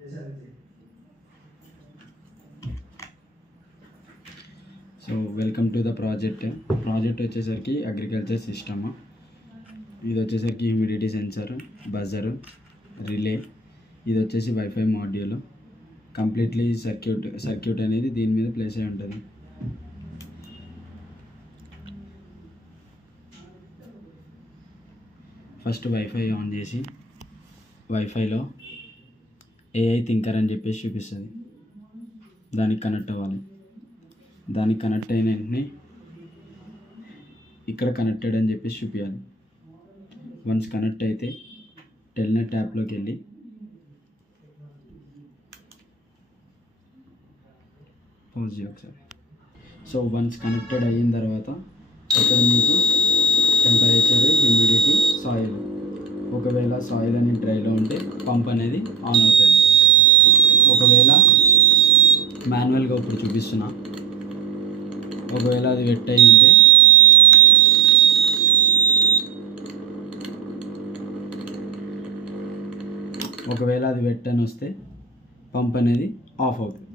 So welcome to the project వచ్చేసరికి agriculture system. ఇది వచ్చేసరికి హ్యూమిడిటీ సెన్సర్, బజర్, రిలే. ఇది వచ్చేసి వైఫై మాడ్యూల్. కంప్లీట్లీ సర్క్యూట్ అనేది దీని మీద ప్లేస్ అయి ఉంటుంది. ఫస్ట్ వైఫై ఆన్ చేసి వైఫైలో ఏఐ థింకర్ అని చెప్పేసి చూపిస్తుంది. దానికి కనెక్ట్ అవ్వాలి. దానికి కనెక్ట్ అయిన వెంటనే ఇక్కడ కనెక్టెడ్ అని చెప్పేసి చూపించాలి. వన్స్ కనెక్ట్ అయితే టెల్నెట్ యాప్లోకి వెళ్ళి పాజ్ ఒకసారి. సో వన్స్ కనెక్టెడ్ అయిన తర్వాత ఇక్కడ మీకు టెంపరేచర్, హ్యూమిడిటీ, సాయిల్. ఒకవేళ సాయిల్ అనేది డ్రైలో ఉంటే పంప్ అనేది ఆన్ అవుతుంది. ఒకవేళ మాన్యువల్గా ఇప్పుడు చూపిస్తున్నా, ఒకవేళ అది వెట్ అయి ఉంటే వెట్ అని వస్తే పంప్ అనేది ఆఫ్ అవుతుంది.